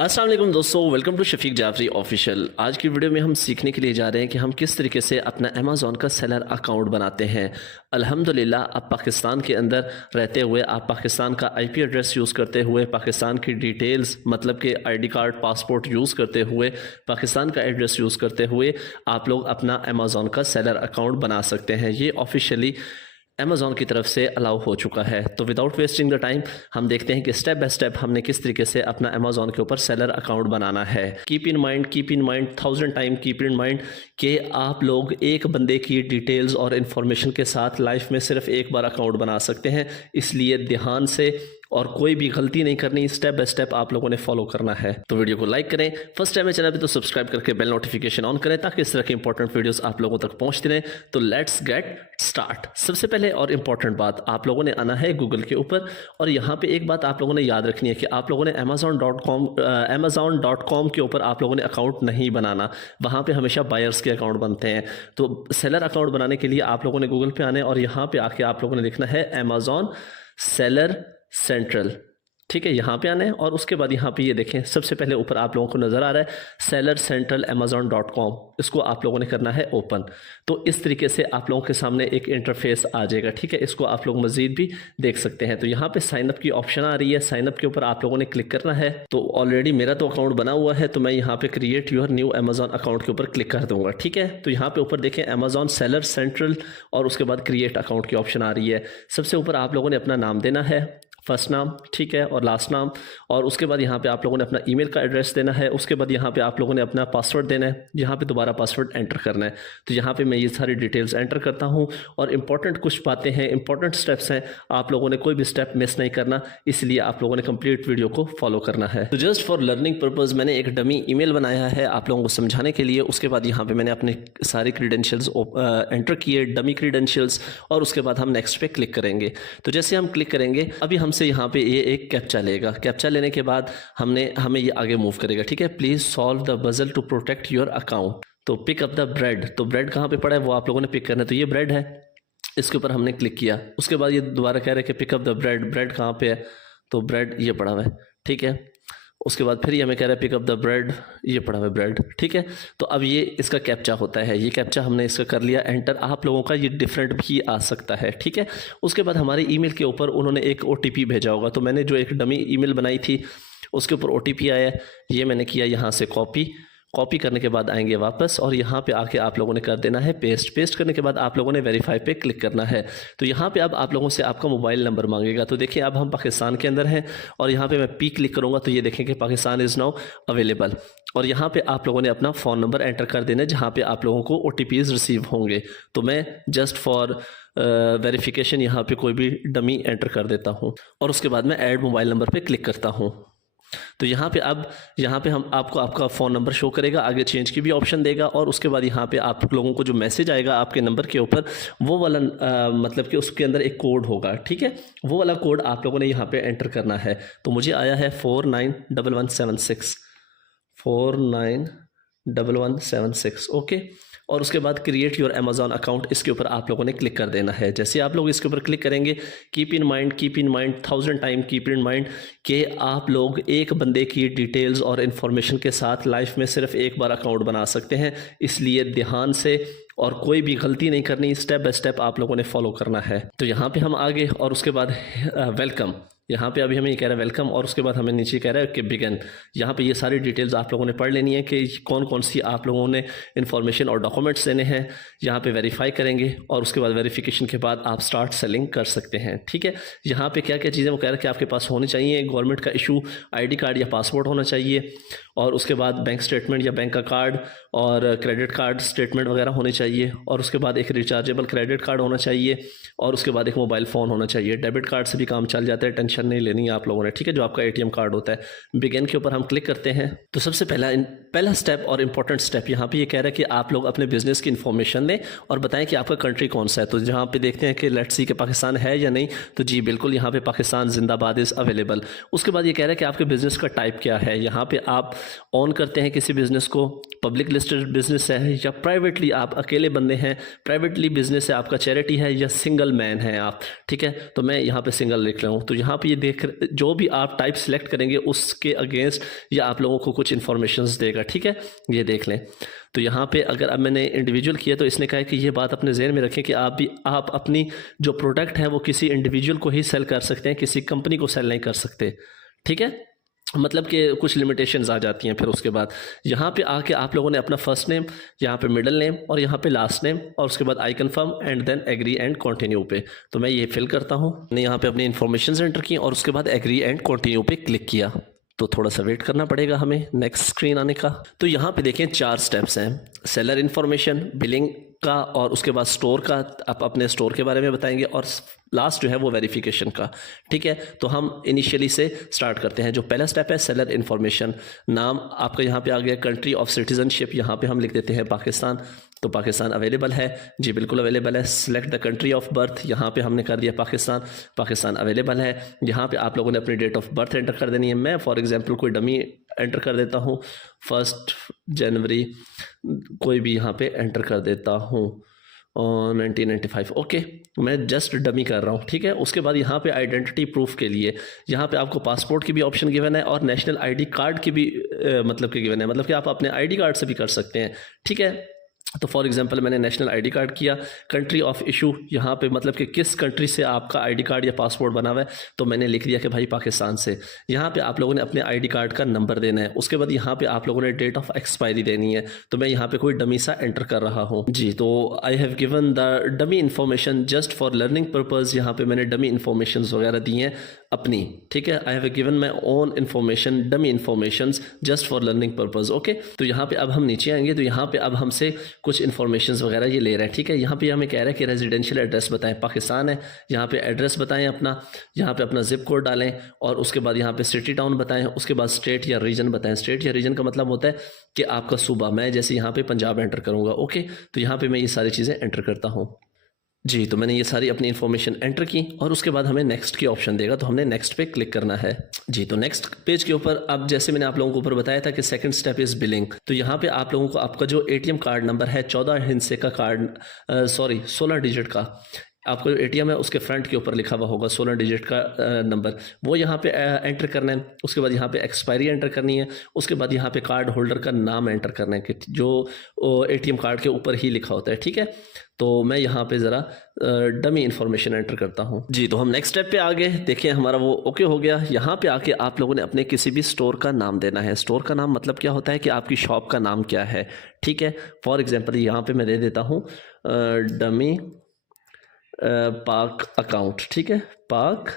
अस्सलाम वालेकुम दोस्तों, welcome to Shafiq Jafri official. आज की वीडियो में हम सीखने के लिए जा रहे हैं कि हम किस तरीके से अपना अमेज़ॉन का सेलर अकाउंट बनाते हैं। अल्हम्दुलिल्लाह आप पाकिस्तान के अंदर रहते हुए, आप पाकिस्तान का आईपी एड्रेस यूज़ करते हुए, पाकिस्तान की डिटेल्स मतलब कि आईडी कार्ड, पासपोर्ट यूज़ करते हुए, पाकिस्तान का एड्रेस यूज़ करते हुए आप लोग अपना अमेज़ॉन का सेलर अकाउंट बना सकते हैं। ये ऑफिशियली अमेज़ॉन की तरफ से अलाउ हो चुका है। तो विदाउट वेस्टिंग द टाइम हम देखते हैं कि स्टेप बाय स्टेप हमने किस तरीके से अपना अमेज़ॉन के ऊपर सेलर अकाउंट बनाना है। Keep in mind 1000 time keep in mind कि आप लोग एक बंदे की डिटेल्स और इन्फॉर्मेशन के साथ लाइफ में सिर्फ एक बार अकाउंट बना सकते हैं, इसलिए ध्यान से और कोई भी गलती नहीं करनी, स्टेप बाय स्टेप आप लोगों ने फॉलो करना है। तो वीडियो को लाइक करें, फर्स्ट टाइम है चैनल पे तो सब्सक्राइब करके बेल नोटिफिकेशन ऑन करें ताकि इस तरह के इंपॉर्टेंट वीडियोस आप लोगों तक पहुंचते रहें। तो लेट्स गेट स्टार्ट। सबसे पहले और इंपॉर्टेंट बात, आप लोगों ने आना है गूगल के ऊपर और यहाँ पे एक बात आप लोगों ने याद रखनी है कि आप लोगों ने amazon.com के ऊपर आप लोगों ने अकाउंट नहीं बनाना। वहाँ पे हमेशा बायर्स के अकाउंट बनते हैं। तो सेलर अकाउंट बनाने के लिए आप लोगों ने गूगल पे आना है और यहाँ पे आके आप लोगों ने लिखना है अमेज़ॉन सेलर सेंट्रल। ठीक है, यहाँ पे आना है और उसके बाद यहाँ पे ये देखें, सबसे पहले ऊपर आप लोगों को नज़र आ रहा है सेलर सेंट्रल amazon.com। इसको आप लोगों ने करना है ओपन। तो इस तरीके से आप लोगों के सामने एक इंटरफेस आ जाएगा। ठीक है, इसको आप लोग मजीद भी देख सकते हैं। तो यहाँ पे साइनअप की ऑप्शन आ रही है, साइनअप के ऊपर आप लोगों ने क्लिक करना है। तो ऑलरेडी मेरा तो अकाउंट बना हुआ है, तो मैं यहाँ पे create your new Amazon account के ऊपर क्लिक कर दूंगा। ठीक है, तो यहाँ पे ऊपर देखें अमेज़ॉन सेलर सेंट्रल और उसके बाद क्रिएट अकाउंट की ऑप्शन आ रही है। सबसे ऊपर आप लोगों ने अपना नाम देना है, फर्स्ट नाम, ठीक है, और लास्ट नाम, और उसके बाद यहाँ पे आप लोगों ने अपना ईमेल का एड्रेस देना है। उसके बाद यहाँ पे आप लोगों ने अपना पासवर्ड देना है, यहाँ पे दोबारा पासवर्ड एंटर करना है। तो यहाँ पे मैं ये सारी डिटेल्स एंटर करता हूँ और इंपॉर्टेंट कुछ बातें हैं, इंपॉर्टेंट स्टेप्स हैं, आप लोगों ने कोई भी स्टेप मिस नहीं करना, इसलिए आप लोगों ने कंप्लीट वीडियो को फॉलो करना है। तो जस्ट फॉर लर्निंग पर्पज़ मैंने एक डमी ईमेल बनाया है आप लोगों को समझाने के लिए। उसके बाद यहाँ पे मैंने अपने सारे क्रीडेंशियल्स एंटर किए, डमी क्रीडेंशियल्स, और उसके बाद हम नेक्स्ट पे क्लिक करेंगे। तो जैसे हम क्लिक करेंगे, अभी हमसे यहाँ पे ये एक कैप्चा लेगा। कैप्चा लेने के बाद हमें ये आगे मूव करेगा। ठीक है, please solve the puzzle to protect your account. तो पिक अप द ब्रेड, तो ब्रेड कहाँ पे पड़ा है वो आप लोगों ने पिक करना है। तो ये ब्रेड है, इसके ऊपर हमने क्लिक किया। उसके बाद ये दोबारा कह रहे हैं कि pick up the bread, bread कहाँ पे है, तो ब्रेड ये पड़ा हुआ है। ठीक है, उसके बाद फिर ये हमें कह रहा है पिक अप द ब्रेड, ये पड़ा हुआ है ब्रेड। ठीक है, तो अब ये इसका कैप्चा होता है, ये कैप्चा हमने इसका कर लिया एंटर। आप लोगों का ये डिफरेंट भी आ सकता है। ठीक है, उसके बाद हमारे ईमेल के ऊपर उन्होंने एक OTP भेजा होगा। तो मैंने जो एक डमी ईमेल बनाई थी उसके ऊपर OTP आया है, ये मैंने किया यहाँ से कॉपी करने के बाद आएंगे वापस और यहाँ पे आके आप लोगों ने कर देना है पेस्ट करने के बाद आप लोगों ने वेरीफाई पे क्लिक करना है। तो यहाँ पे अब आप लोगों से आपका मोबाइल नंबर मांगेगा। तो देखिए अब हम पाकिस्तान के अंदर हैं और यहाँ पे मैं P क्लिक करूँगा तो ये देखें कि पाकिस्तान इज़ नाउ अवेलेबल, और यहाँ पे आप लोगों ने अपना फ़ोन नंबर एंटर कर देना है जहाँ पे आप लोगों को OTPs रिसीव होंगे। तो मैं जस्ट फॉर वेरिफिकेशन यहाँ पे कोई भी डमी एंटर कर देता हूँ और उसके बाद मैं ऐड मोबाइल नंबर पे क्लिक करता हूँ। तो यहाँ पे हम आपको आपका फ़ोन नंबर शो करेगा, आगे चेंज की भी ऑप्शन देगा और उसके बाद यहाँ पे आप लोगों को जो मैसेज आएगा आपके नंबर के ऊपर वो वाला मतलब कि उसके अंदर एक कोड होगा। ठीक है, वो वाला कोड आप लोगों ने यहाँ पे एंटर करना है। तो मुझे आया है 491176 491176। ओके, और उसके बाद क्रिएट योर अमेज़ॉन अकाउंट, इसके ऊपर आप लोगों ने क्लिक कर देना है। जैसे आप लोग इसके ऊपर क्लिक करेंगे, keep in mind 1000 time keep in mind कि आप लोग एक बंदे की डिटेल्स और इन्फॉर्मेशन के साथ लाइफ में सिर्फ एक बार अकाउंट बना सकते हैं, इसलिए ध्यान से और कोई भी गलती नहीं करनी, स्टेप बाय स्टेप आप लोगों ने फॉलो करना है। तो यहाँ पे हम आगे और उसके बाद वेलकम, यहाँ पे अभी हमें ये कह रहा है वेलकम और उसके बाद हमें नीचे कह रहा है कि बिगिन। यहाँ पे ये सारी डिटेल्स आप लोगों ने पढ़ लेनी है कि कौन कौन सी आप लोगों ने इन्फॉर्मेशन और डॉक्यूमेंट्स देने हैं। यहाँ पे वेरीफाई करेंगे और उसके बाद वेरिफिकेशन के बाद आप स्टार्ट सेलिंग कर सकते हैं। ठीक है, यहाँ पे क्या क्या चीज़ें वो कह रहा है कि आपके पास होनी चाहिए, गवर्नमेंट का इशू ID कार्ड या पासपोर्ट होना चाहिए, और उसके बाद बैंक स्टेटमेंट या बैंक का कार्ड और क्रेडिट कार्ड स्टेटमेंट वगैरह होने चाहिए, और उसके बाद एक रिचार्जेबल क्रेडिट कार्ड होना चाहिए, और उसके बाद एक मोबाइल फ़ोन होना चाहिए। डेबिट कार्ड से भी काम चल जाता है, टेंशन नहीं लेनी है आप लोगों ने। ठीक है, जो आपका ATM कार्ड होता है। बिगिन के ऊपर हम क्लिक करते हैं। तो सबसे पहला स्टेप और इम्पॉर्टेंट स्टेप यहाँ पे ये कह रहा है कि आप लोग अपने बिजनेस की इन्फॉर्मेशन दें और बताएं कि आपका कंट्री कौन सा है। तो जहाँ पे देखते हैं कि लेट्स सी कि पाकिस्तान है या नहीं, तो जी बिल्कुल यहाँ पे पाकिस्तान जिंदाबाद इज़ अवेलेबल। उसके बाद ये कह रहा है कि आपके बिजनेस का टाइप क्या है। यहाँ पे आप ऑन करते हैं किसी बिजनेस को, पब्लिक लिस्टेड बिजनेस है या प्राइवेटली आप अकेले बंदे हैं, प्राइवेटली बिजनेस है आपका, चैरिटी है या सिंगल मैन है आप, ठीक है। तो मैं यहाँ पे सिंगल लिख रहा हूँ। तो यहाँ पे ये देख, जो भी आप टाइप सेलेक्ट करेंगे उसके अगेंस्ट ये आप लोगों को कुछ इन्फॉर्मेशन देगा, ठीक है। ये देख लें। तो यहाँ पे अगर अब मैंने इंडिविजुअल किया तो इसने कहा है कि ये बात अपने जहन में रखें कि आप अपनी जो प्रोडक्ट है वो किसी इंडिविजुअल को ही सेल कर सकते हैं, किसी कंपनी को सेल नहीं कर सकते, ठीक है। मतलब कि कुछ लिमिटेशंस आ जाती हैं। फिर उसके बाद यहाँ पे आके आप लोगों ने अपना फर्स्ट नेम, यहाँ पे मिडिल नेम और यहाँ पे लास्ट नेम और उसके बाद I confirm and then agree and continue पे। तो मैं ये फिल करता हूँ। मैंने यहाँ पे अपनी इन्फॉर्मेशन एंटर की और उसके बाद एग्री एंड कंटिन्यू पे क्लिक किया। तो थोड़ा सा वेट करना पड़ेगा हमें नेक्स्ट स्क्रीन आने का। तो यहाँ पे देखें 4 स्टेप्स हैं, सेलर इन्फॉर्मेशन, बिलिंग का और उसके बाद स्टोर का, आप अपने स्टोर के बारे में बताएंगे और लास्ट जो है वो वेरिफिकेशन का, ठीक है। तो हम इनिशियली से स्टार्ट करते हैं। जो पहला स्टेप है सेलर इन्फॉर्मेशन, नाम आपका यहाँ पे आ गया, कंट्री ऑफ सिटीजनशिप यहाँ पे हम लिख देते हैं पाकिस्तान। तो पाकिस्तान अवेलेबल है जी, बिल्कुल अवेलेबल है। Select the country of birth, यहाँ पे हमने कर दिया पाकिस्तान, पाकिस्तान अवेलेबल है। यहाँ पे आप लोगों ने अपनी डेट ऑफ बर्थ एंटर कर देनी है। मैं फॉर एग्जांपल कोई डमी एंटर कर देता हूँ, 1 जनवरी कोई भी यहाँ पे एंटर कर देता हूँ 1995, ओके। मैं जस्ट डमी कर रहा हूँ, ठीक है। उसके बाद यहाँ पे आइडेंटिटी प्रूफ के लिए यहाँ पे आपको पासपोर्ट की भी ऑप्शन गिवन है और नेशनल आईडी कार्ड की भी मतलब कि गिवन है, मतलब कि आप अपने आईडी कार्ड से भी कर सकते हैं, ठीक है। तो फॉर एग्जांपल मैंने नेशनल आईडी कार्ड किया। कंट्री ऑफ इशू यहाँ पे मतलब कि किस कंट्री से आपका आईडी कार्ड या पासपोर्ट बना हुआ है, तो मैंने लिख दिया कि भाई पाकिस्तान से। यहाँ पे आप लोगों ने अपने आईडी कार्ड का नंबर देना है। उसके बाद यहाँ पे आप लोगों ने डेट ऑफ एक्सपायरी देनी है। तो मैं यहाँ पे कोई डमी सा एंटर कर रहा हूँ जी। तो I have given the dummy information just for learning purpose. यहाँ पे मैंने डमी इन्फॉर्मेशन वगैरह दी हैं अपनी, ठीक है। I have given my own information, dummy information just for learning purpose, okay. तो यहाँ पे अब हम नीचे आएंगे तो यहाँ पे अब हमसे कुछ इन्फॉर्मेशन वगैरह ये ले रहा है, ठीक है। यहाँ पे हमें कह रहा है कि रेजिडेंशियल एड्रेस बताएं, पाकिस्तान है, यहाँ पे एड्रेस बताएं अपना, यहाँ पे अपना जिप कोड डालें और उसके बाद यहाँ पे सिटी टाउन बताएं, उसके बाद स्टेट या रीजन बताएं। स्टेट या रीजन का मतलब होता है कि आपका सूबा, मैं जैसे यहाँ पे पंजाब एंटर करूँगा, ओके। तो यहाँ पे मैं ये सारी चीज़ें एंटर करता हूँ जी। तो मैंने ये सारी अपनी इन्फॉर्मेशन एंटर की और उसके बाद हमें नेक्स्ट की ऑप्शन देगा, तो हमने नेक्स्ट पे क्लिक करना है जी। तो नेक्स्ट पेज के ऊपर अब जैसे मैंने आप लोगों को ऊपर बताया था कि सेकंड स्टेप इज़ बिलिंग। तो यहाँ पे आप लोगों को आपका जो एटीएम कार्ड नंबर है 14 हिस्से का कार्ड 16 डिजिट का आपका जो एटीएम है उसके फ्रंट के ऊपर लिखा हुआ होगा 16 डिजिट का नंबर, वो यहाँ पे एंटर करना है। उसके बाद यहाँ पे एक्सपायरी एंटर करनी है। उसके बाद यहाँ पे कार्ड होल्डर का नाम एंटर करना है कि जो एटीएम कार्ड के ऊपर ही लिखा होता है, ठीक है। तो मैं यहाँ पे ज़रा डमी इन्फॉर्मेशन एंटर करता हूँ जी। तो हम नेक्स्ट स्टेप पे आ गए, देखिए हमारा वो ओके हो गया। यहाँ पे आके आप लोगों ने अपने किसी भी स्टोर का नाम देना है। स्टोर का नाम मतलब क्या होता है कि आपकी शॉप का नाम क्या है, ठीक है। फॉर एग्जांपल यहाँ पे मैं दे देता हूँ डमी पाक अकाउंट, ठीक है, पाक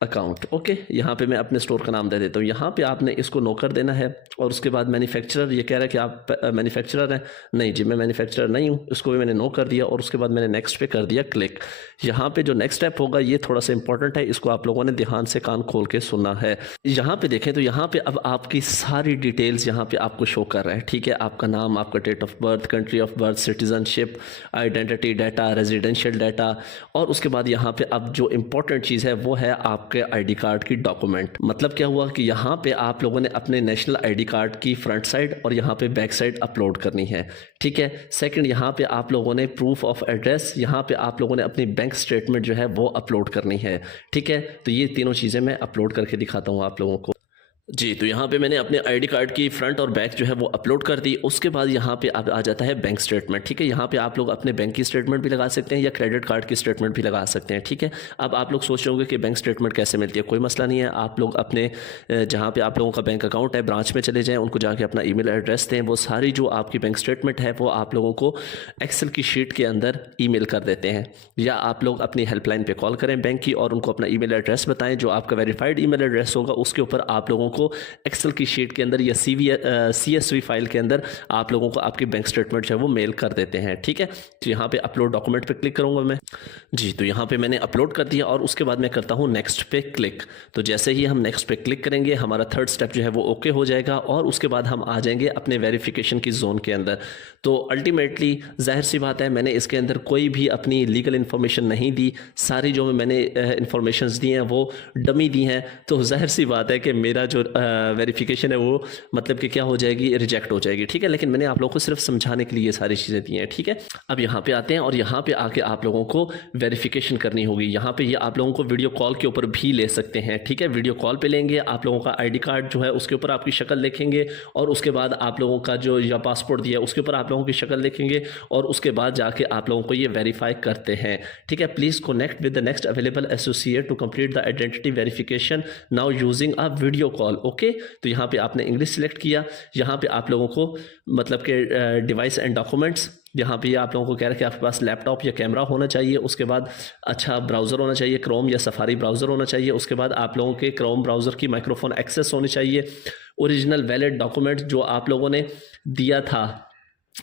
अकाउंट, ओके। यहाँ पे मैं अपने स्टोर का नाम दे देता हूँ। यहाँ पे आपने इसको नो कर देना है और उसके बाद मैन्युफैक्चरर, ये कह रहा है कि आप मैन्युफैक्चरर हैं, नहीं जी मैं मैन्युफैक्चरर नहीं हूँ, इसको भी मैंने नो कर दिया और उसके बाद मैंने नेक्स्ट पे कर दिया क्लिक। यहाँ पे जो नेक्स्ट स्टेप होगा ये थोड़ा सा इंपॉर्टेंट है, इसको आप लोगों ने ध्यान से कान खोल के सुनना है। यहाँ पे देखें तो यहाँ पे अब आपकी सारी डिटेल्स यहाँ पे आपको शो कर रहा है, ठीक है। आपका नाम, आपका date of birth, country of birth, citizenship, identity data, residential data और उसके बाद यहाँ पे अब जो इम्पोर्टेंट चीज़ है वो है आपके आईडी कार्ड की डॉक्यूमेंट। मतलब क्या हुआ कि यहाँ पे आप लोगों ने अपने नेशनल आईडी कार्ड की फ्रंट साइड और यहाँ पे बैक साइड अपलोड करनी है, ठीक है। सेकंड, यहाँ पे आप लोगों ने प्रूफ ऑफ एड्रेस, यहाँ पे आप लोगों ने अपनी बैंक स्टेटमेंट जो है वो अपलोड करनी है, ठीक है। तो ये तीनों चीज़ें मैं अपलोड करके दिखाता हूँ आप लोगों को जी। तो यहाँ पे मैंने अपने आईडी कार्ड की फ्रंट और बैक जो है वो अपलोड कर दी। उसके बाद यहाँ पे अब आ जाता है बैंक स्टेटमेंट, ठीक है। यहाँ पे आप लोग अपने बैंक की स्टेटमेंट भी लगा सकते हैं या क्रेडिट कार्ड की स्टेटमेंट भी लगा सकते हैं, ठीक है। अब आप लोग सोच रहे होंगे कि बैंक स्टेटमेंट कैसे मिलती है, कोई मसला नहीं है। आप लोग अपने जहाँ पे आप लोगों का बैंक अकाउंट है ब्रांच में चले जाएँ, उनको जाके अपना ईमेल एड्रेस दें, वो सारी जो आपकी बैंक स्टेटमेंट है वो आप लोगों को एक्सेल की शीट के अंदर ईमेल कर देते हैं। या आप लोग अपनी हेल्पलाइन पे कॉल करें बैंक की और उनको अपना ईमेल एड्रेस बताएं, जो आपका वेरीफाइड ईमेल एड्रेस होगा उसके ऊपर आप लोगों को एक्सेल की शीट के अंदर या CSV फाइल के अंदर आप लोगों को आपकी बैंक स्टेटमेंट जो है वो मेल कर देते हैं, ठीक है। तो यहाँ पे अपलोड डॉक्यूमेंट पे क्लिक करूँगा मैं जी। तो यहाँ पे मैंने अपलोड कर दिया और उसके बाद मैं करता हूँ नेक्स्ट पे क्लिक। तो जैसे ही हम नेक्स्ट पे क्लिक करेंगे हमारा थर्ड स्टेप जो है वो ओके हो जाएगा और उसके बाद हम आ जाएंगे अपने वेरिफिकेशन की जोन के अंदर। तो अल्टीमेटली जाहिर सी बात है मैंने इसके अंदर कोई भी अपनी लीगल इन्फॉर्मेशन नहीं दी, सारी जो मैंने इन्फॉर्मेशन दी हैं वो डमी दी हैं। तो जाहिर सी बात है कि मेरा जो वेरिफिकेशन है वो मतलब कि क्या हो जाएगी, रिजेक्ट हो जाएगी। ठीक है, लेकिन मैंने आप लोगों को सिर्फ समझाने के लिए ये सारी चीज़ें दी हैं। ठीक है, अब यहाँ पे आते हैं और यहाँ पे आके आप लोगों को वेरिफिकेशन करनी होगी। यहाँ पे ये आप लोगों को वीडियो कॉल के ऊपर भी ले सकते हैं। ठीक है, वीडियो कॉल पे लेंगे, आप लोगों का आईडी कार्ड जो है उसके ऊपर आपकी शक्ल देखेंगे और उसके बाद आप लोगों का जो या पासपोर्ट दिया उसके ऊपर आप लोगों की शक्ल देखेंगे और उसके बाद जाके आप लोगों को ये वेरीफाई करते हैं। ठीक है, please connect with the next available associate to complete the identity verification now using a video call. Okay, तो यहाँ पे आपने इंग्लिश सिलेक्ट किया। यहाँ पे आप लोगों को मतलब कि डिवाइस एंड डॉक्यूमेंट्स, यहाँ पे आप लोगों को कह रहा है कि आपके पास लैपटॉप या कैमरा होना चाहिए, उसके बाद अच्छा ब्राउज़र होना चाहिए, क्रोम या सफारी ब्राउज़र होना चाहिए, उसके बाद आप लोगों के क्रोम ब्राउज़र की माइक्रोफोन एक्सेस होनी चाहिए, ओरिजिनल वैलिड डॉक्यूमेंट जो आप लोगों ने दिया था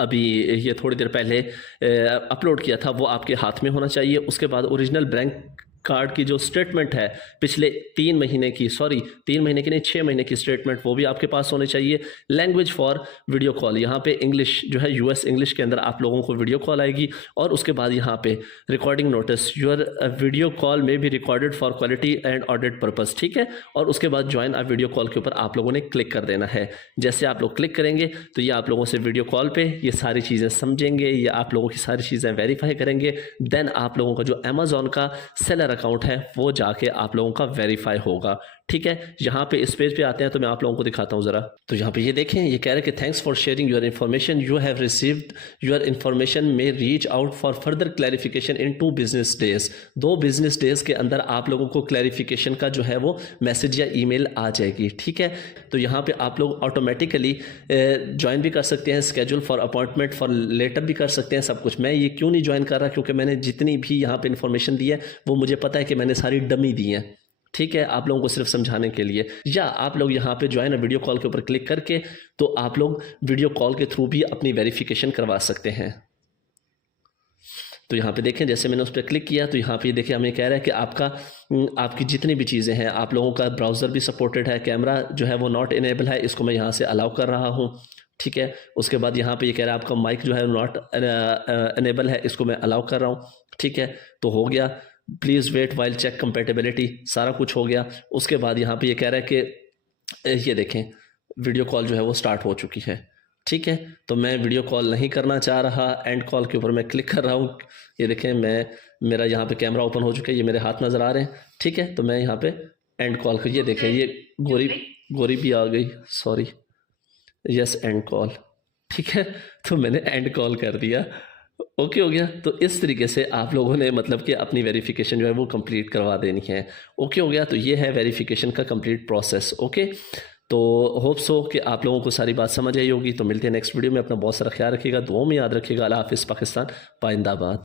अभी ये थोड़ी देर पहले अपलोड किया था वो आपके हाथ में होना चाहिए। उसके बाद ओरिजिनल बैंक कार्ड की जो स्टेटमेंट है पिछले 3 महीने की, 3 महीने की नहीं 6 महीने की स्टेटमेंट, वो भी आपके पास होनी चाहिए। लैंग्वेज फॉर वीडियो कॉल, यहाँ पे इंग्लिश जो है यूएस इंग्लिश के अंदर आप लोगों को वीडियो कॉल आएगी। और उसके बाद यहाँ पे recording notice, your video call में भी recorded for quality and audit purpose. ठीक है, और उसके बाद ज्वाइन अ वीडियो कॉल के ऊपर आप लोगों ने क्लिक कर देना है। जैसे आप लोग क्लिक करेंगे तो ये आप लोगों से वीडियो कॉल पे ये सारी चीज़ें समझेंगे, ये आप लोगों की सारी चीज़ें वेरीफाई करेंगे। देन आप लोगों का जो अमेजोन का सेलर अकाउंट है वो जाके आप लोगों का वेरीफाई होगा। ठीक है, यहाँ पे इस पेज पे आते हैं तो मैं आप लोगों को दिखाता हूँ ज़रा। तो यहाँ पे ये देखें, ये कह रहे हैं कि thanks for sharing your information, you have received your information में reach out for further clarification in 2 business days. 2 business days के अंदर आप लोगों को क्लैरिफिकेशन का जो है वो मैसेज या ईमेल आ जाएगी। ठीक है, तो यहाँ पे आप लोग ऑटोमेटिकली ज्वाइन भी कर सकते हैं, schedule for appointment for later भी कर सकते हैं, सब कुछ। मैं ये क्यों नहीं ज्वाइन कर रहा, क्योंकि मैंने जितनी भी यहाँ पे इन्फॉर्मेशन दी है वो मुझे पता है कि मैंने सारी डमी दी हैं। ठीक है, आप लोगों को सिर्फ समझाने के लिए। या आप लोग यहाँ पे ज्वाइन वीडियो कॉल के ऊपर क्लिक करके तो आप लोग वीडियो कॉल के थ्रू भी अपनी वेरिफिकेशन करवा सकते हैं। तो यहाँ पे देखें, जैसे मैंने उस पर क्लिक किया तो यहाँ पे देखिए हमें कह रहा है कि आपकी जितनी भी चीज़ें हैं, आप लोगों का ब्राउज़र भी सपोर्टेड है, कैमरा जो है वो नॉट इनेबल है, इसको मैं यहाँ से अलाउ कर रहा हूँ। ठीक है, उसके बाद यहाँ पे ये कह रहा है आपका माइक जो है नॉट इनेबल है, इसको मैं अलाउ कर रहा हूँ। ठीक है, तो हो गया। Please wait while check compatibility, सारा कुछ हो गया। उसके बाद यहाँ पे ये कह रहा है कि ये देखें वीडियो कॉल जो है वो स्टार्ट हो चुकी है। ठीक है, तो मैं वीडियो कॉल नहीं करना चाह रहा, एंड कॉल के ऊपर मैं क्लिक कर रहा हूँ। ये देखें मेरा यहाँ पे कैमरा ओपन हो चुका है, ये मेरे हाथ नज़र आ रहे हैं। ठीक है, तो मैं यहाँ पे एंड कॉल कर, ये देखें ये गोरी भी आ गई, सॉरी, यस एंड कॉल। ठीक है, तो मैंने एंड कॉल कर दिया। ओके हो गया। तो इस तरीके से आप लोगों ने मतलब कि अपनी वेरिफिकेशन जो है वो कंप्लीट करवा देनी है। ओके हो गया, तो ये है वेरिफिकेशन का कंप्लीट प्रोसेस। ओके, तो होप सो कि आप लोगों को सारी बात समझ आई होगी। तो मिलते हैं नेक्स्ट वीडियो में। अपना बहुत सारा ख्याल रखिएगा, दुआओं में याद रखिएगा। अल्लाह हाफिज़। पाकिस्तान पाइंदाबाद।